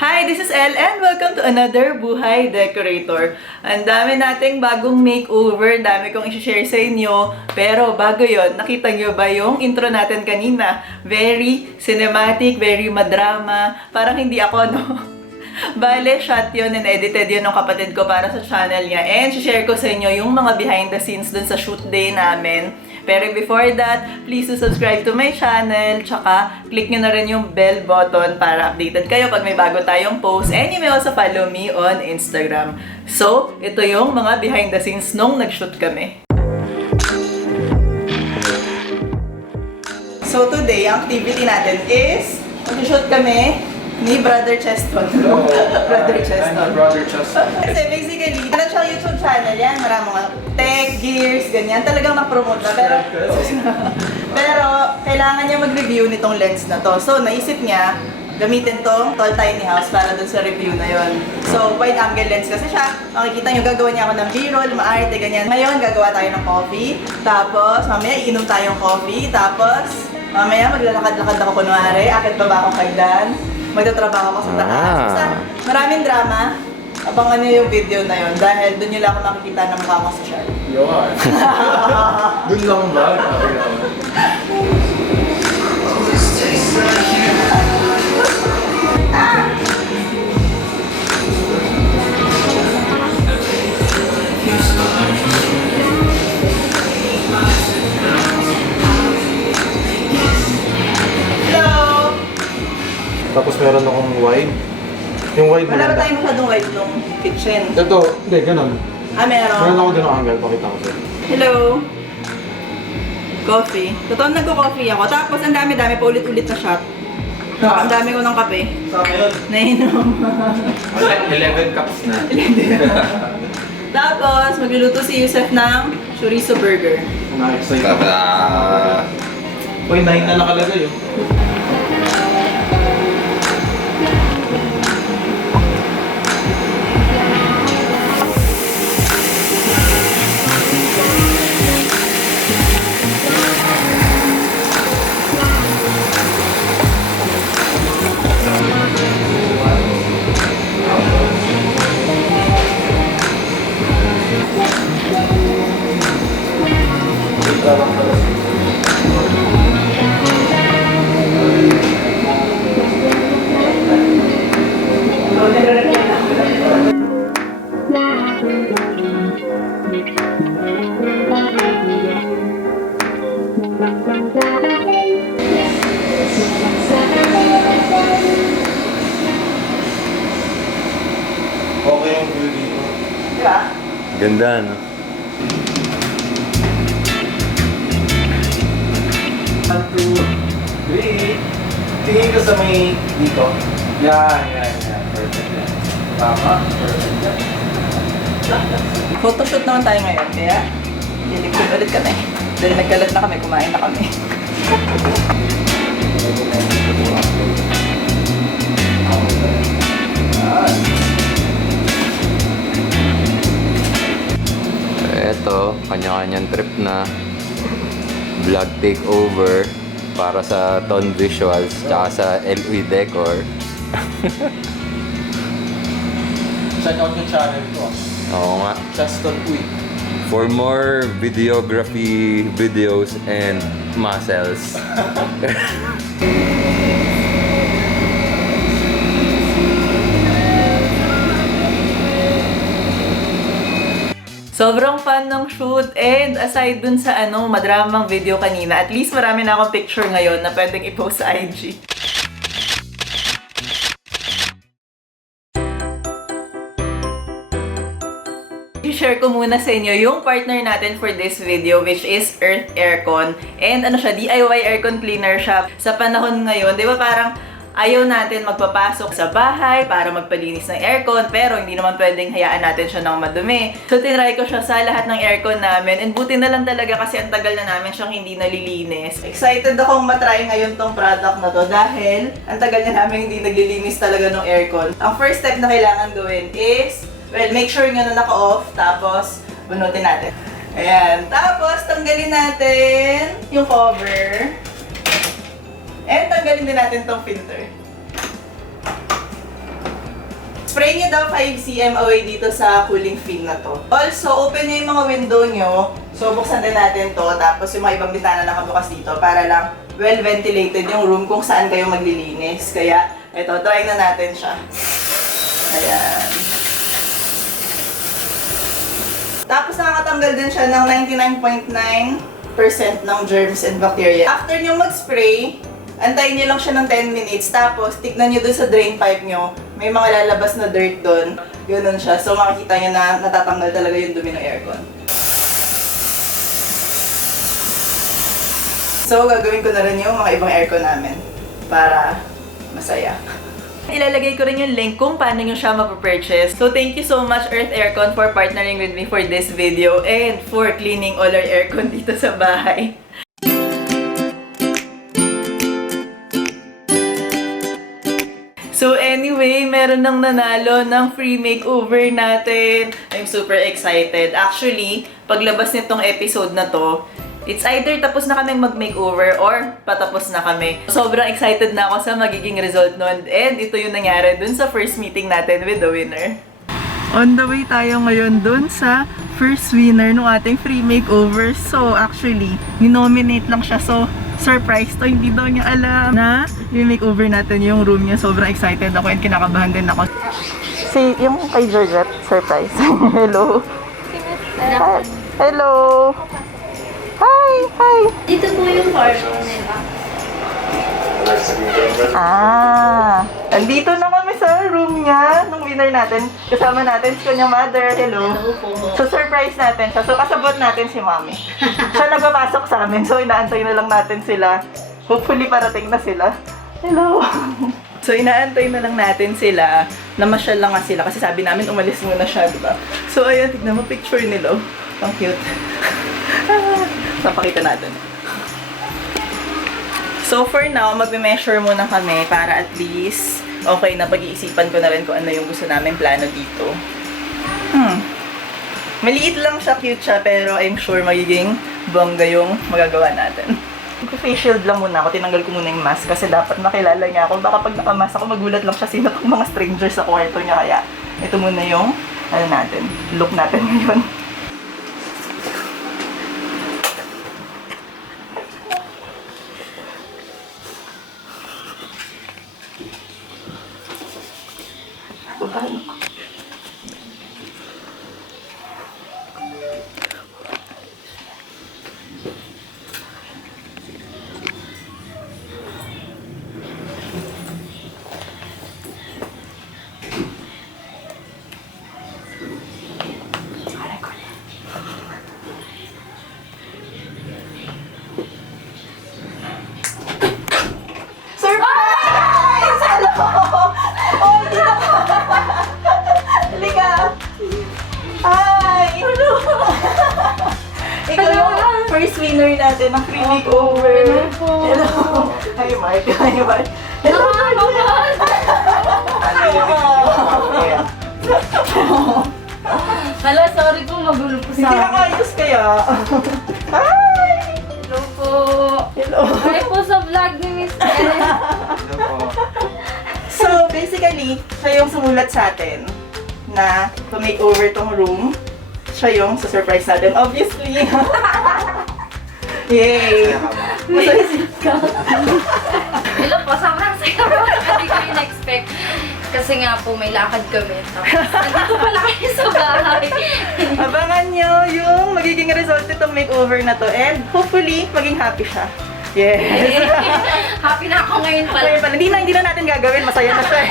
Hi, this is Elle and welcome to another Buhay Decorator. Ang dami nating bagong makeover, dami kong i-share sa inyo. Pero bago yon, nakita nyo ba yung intro natin kanina? Very cinematic, very madrama. Parang hindi ako, no? Bale, shot yun and edited yun ng kapatid ko para sa channel niya. And share ko sa inyo yung mga behind the scenes dun sa shoot day namin. Pero before that, please do subscribe to my channel. Tsaka, click nyo na rin yung bell button para updated kayo pag may bago tayong post. And you may also follow me on Instagram. So, ito yung mga behind the scenes nung nag-shoot kami. So today, ang activity natin is mag-shoot kami ni Brother Cheston. Brother Cheston. Brother Cheston. Kasi basically, wala siyang YouTube channel yan. Maraming mga tech, gears, ganyan. Talagang na-promote na. Pero kailangan niya mag-review nitong lens na to. So, naisip niya, gamitin tong tall tiny house para dun sa review na yon. So, wide angle lens kasi siya. Makikita niyo, gagawa niya ako ng b-roll, maarte, ganyan. Ngayon, gagawa tayo ng coffee. Tapos, mamaya, iinom tayong coffee. Tapos, mamaya, maglalakad-lakad ako kunwari. Akit baba akong kagdan. Magtatrabaho ako sa taas. Basta, maraming drama. Abangan niyo yung video na yon dahil doon niyo lang ako makikita ng mukha ko sa shark. Yun. Doon lang ba? Tapos meron akong wide. Yung wide Wala ba maganda. tayo masyadong wide nung kitchen? Ito, hindi, ganun. Meron. Meron ako din ang angle, pakita ko sa'yo. Hello. Coffee. Totoo nagko-coffee ako. Tapos ang dami-dami pa ulit-ulit na shot. Ang dami ko ng kape. Saan yun? Nainom. 11 cups na. Tapos magluluto si Yusef ng chorizo burger. Nice. Uy, 9 na nakalagay yun. Okay yung view dito. Diba? Ganda, no? 1, 2, 3. Tingin ka sa may dito. Yan. Perfect yan. Tama. Perfect yan. Photoshoot naman tayo ngayon, kaya lilikod ulit kami. Dahil nagkalat na kami, kumain na kami. Eto, kanya-kanyang trip na vlog takeover para sa Ton Visuals tsaka sa Elle Decor. Check out yung channel ko. Oo nga. Cheston Uy. For more videography videos and muscles. Sobrang fun ng shoot and aside dun sa madramang video kanina, at least marami na akong picture ngayon na pwedeng i-post sa IG. I-share ko muna sa inyo yung partner natin for this video, which is Earth Aircon. And siya, DIY aircon cleaner siya. Sa panahon ngayon, di ba parang ayaw natin magpapasok sa bahay para magpalinis ng aircon, pero hindi naman pwedeng hayaan natin siya ng madumi. So, tinry ko siya sa lahat ng aircon namin, and buti na lang talaga kasi ang tagal na namin siyang hindi nalilinis. Excited akong matry ngayon tong product na to dahil ang tagal na namin hindi naglilinis talaga ng aircon. Ang first step na kailangan gawin is, well, make sure nyo na naka-off, tapos bunutin natin. Ayan. Tapos, tanggalin natin yung cover. And tanggalin din natin tong filter. Spray nyo daw 5 cm away dito sa cooling film na to. Also, open nyo yung mga window nyo. So, buksan din natin to. Tapos yung mga ibang bintana nakabukas dito para lang well-ventilated yung room kung saan kayo maglilinis. Kaya, eto, try na natin siya. Ayan. Tapos nakakatanggal din siya ng 99.9% ng germs and bacteria. After nyo mag-spray, antayin nyo lang siya ng 10 minutes. Tapos, tignan nyo dun sa drain pipe nyo. May mga lalabas na dirt dun. Ganun siya. So, makikita nyo na natatanggal talaga yung dumi ng aircon. So, gagawin ko na rin yung mga ibang aircon namin para masaya. Ilalagay ko rin yung link kung paano nyo siya mapapurchase. So, thank you so much Earth Aircon for partnering with me for this video and for cleaning all our aircon dito sa bahay. So anyway, meron nang nanalo ng free makeover natin. I'm super excited. Actually, paglabas nitong episode na to, it's either tapos na kaming mag-makeover or patapos na kami. Sobrang excited na ako sa magiging result nun. And ito yung nangyari dun sa first meeting natin with the winner. On the way tayo ngayon dun sa first winner ng ating free makeover. So actually, ni-nominate lang siya. So surprise to, hindi daw niya alam na i-makeover natin yung room niya. Sobrang excited ako and kinakabahan din ako. Si yung kay Georgette, surprise. Hello. Hello. Hi, hi. Dito po yung farm nila. Andito na kami sa room niya nung winner natin. Kasama natin si kanyang mother. Hello. Hello po. So, surprise natin siya. So, kasabot natin si Mami. Siya nagpapasok sa amin. So, inaantay na lang natin sila. Hopefully, parating na sila. Hello. So, inaantay na lang natin sila. Namasyal lang nga sila. Kasi sabi namin, umalis muna siya, diba? So, ayan. Tignan mo picture nila. Ang cute. Napakita natin. So, for now, magme-measure muna kami para at least okay na pag-iisipan ko na rin kung ano yung gusto namin plano dito. Maliit lang siya, cute siya, pero I'm sure magiging bongga yung magagawa natin. Face shield lang muna ako. Tinanggal ko muna yung mask kasi dapat makilala niya ako. Baka pag nakamask ako, magulat lang siya sino pang mga strangers sa kwarto niya. Kaya, ito muna yung look natin ngayon. Ikaw yung first winner natin ng free makeover. Hello. Hi, Mark. Hi, Mark. Hello, Mark. Hala, sorry po, magulo po Hindi sa na akin. ayos kaya. Hi! Hello po. Hello. Hi po sa vlog ni Miss Elle. So, basically, siya yung sumulat sa atin na to-makeover tong room. Siya yung surprise natin, obviously. Yay! Masaya Ka. Hello po, sobrang saya po. Hindi ko yung expect. Kasi nga po, may lakad kami. Tapos, nandito pala kayo sa bahay. Abangan nyo yung magiging result nitong makeover na to and hopefully, maging happy siya. Yes! Happy na ako ngayon pala. Ngayon pala, hindi na natin gagawin, masaya na siya.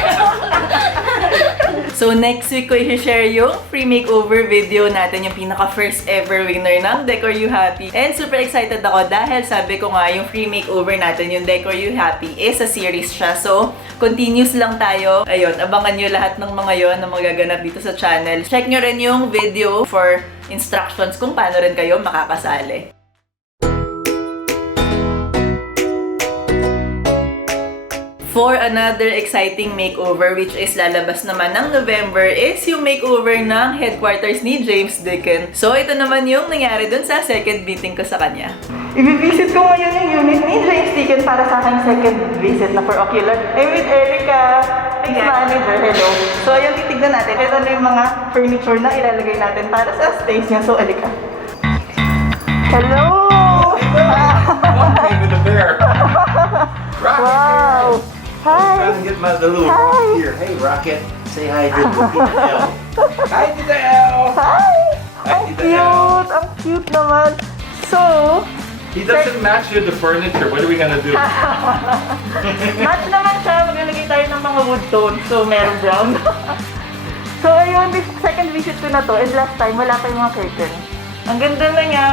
So next week ko i-share yung free makeover video natin, yung pinaka first ever winner ng Decor You Happy. And super excited ako dahil sabi ko nga yung free makeover natin, yung Decor You Happy is a series siya. So continuous lang tayo. Ayun, abangan nyo lahat ng mga yon na magaganap dito sa channel. Check nyo rin yung video for instructions kung paano rin kayo makakasali. For another exciting makeover which is lalabas naman ng November is yung makeover ng headquarters ni James Deakin. So ito naman yung nangyari dun sa second meeting ko sa kanya. Ibibisit ko ngayon yung unit ni James Deakin para sa aking second visit na for ocular. I'm with Erica, fix manager. Hello. So ayun, titignan tignan natin. Ito na yung mga furniture na ilalagay natin para sa space niya. So, alika. Hello! Hey, with the bear. Rocket. Wow! Hi! Trying to get the little Hi. rock here. Hey, Rocket. Say hi to Tita Elle. Hi, Tita Elle. Hi! Hi, Ang Tita Elle. cute! Ang cute naman! So, He doesn't match with the furniture. What are we gonna do? match naman siya. Maglalagay tayo ng mga wood tone. So, meron brown. So, ayun, this second visit ko na to. And last time, wala pa yung mga curtain. Ang ganda na niya.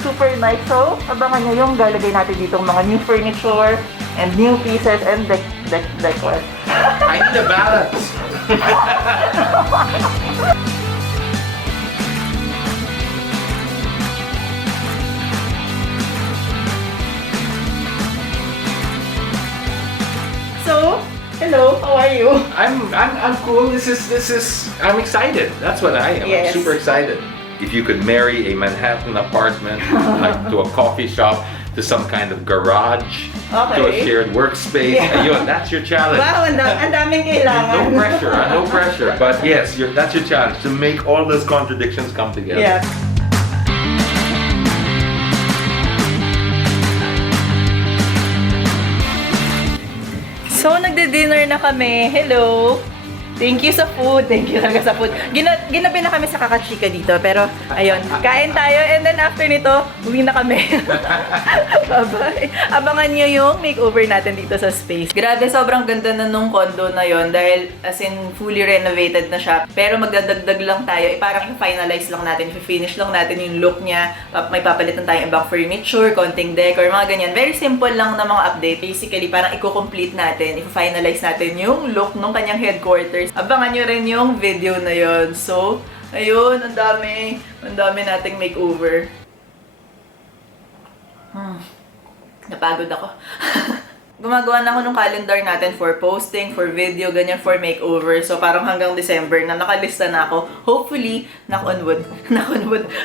Super nice. So, abangan niyo yung galagay natin dito mga new furniture and new pieces and decor. I need a balance. So, hello, how are you? I'm cool. This is I'm excited. That's what I am. Yes. I'm super excited. If you could marry a Manhattan apartment like to a coffee shop, to some kind of garage, to a Okay. shared workspace, Yeah. ayun, that's your challenge. Wow, ang daming kailangan. No pressure, no pressure. But yes, that's your challenge to make all those contradictions come together. Yeah. So, nagde-dinner na kami. Hello! Thank you sa food. Thank you talaga sa food. Ginabi na kami sa kakachika dito. Pero, ayun. Kain tayo. And then after nito, uwi na kami. Bye-bye. Abangan nyo yung makeover natin dito sa space. Grabe, sobrang ganda na nung condo na yon dahil as in fully renovated na siya. Pero magdadagdag lang tayo. Parang finalize lang natin. Finish lang natin yung look niya. May papalitan tayong ibang furniture, konting decor, mga ganyan. Very simple lang na mga update. Basically, parang i-complete natin. I-finalize natin yung look ng kanyang headquarters. Abangan nyo rin yung video na yon. So, ayun, ang dami nating makeover. Napagod ako. Gumagawa na ako ng calendar natin for posting, for video, ganyan, for makeover. So, parang hanggang December na nakalista na ako. Hopefully, knock on wood,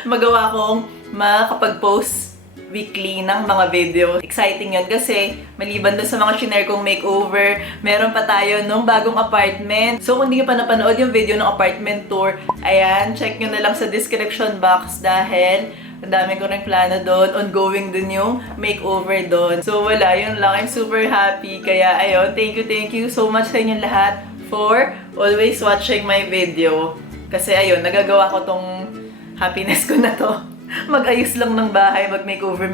magawa akong makapag-post weekly ng mga video. Exciting yun kasi maliban doon sa mga shinare kong makeover, meron pa tayo nung bagong apartment. So kung hindi nyo pa napanood yung video ng apartment tour, ayan, check nyo na lang sa description box dahil ang dami ko rin plano doon. Ongoing din yung makeover doon. So wala, yun lang. I'm super happy. Kaya ayun, thank you so much sa inyo lahat for always watching my video. Kasi ayun, nagagawa ko tong happiness ko na to. Mag-ayos lang ng bahay, mag-makeover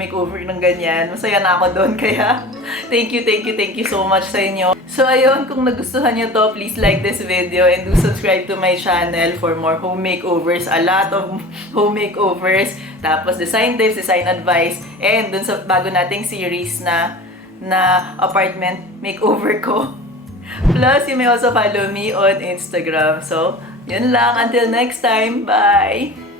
ng ganyan. Masaya na ako doon, kaya thank you so much sa inyo. So ayun, kung nagustuhan nyo to, please like this video and do subscribe to my channel for more home makeovers. A lot of home makeovers. Tapos design tips, design advice, and dun sa bago nating series na apartment makeover ko. Plus, you may also follow me on Instagram. So, yun lang. Until next time, bye!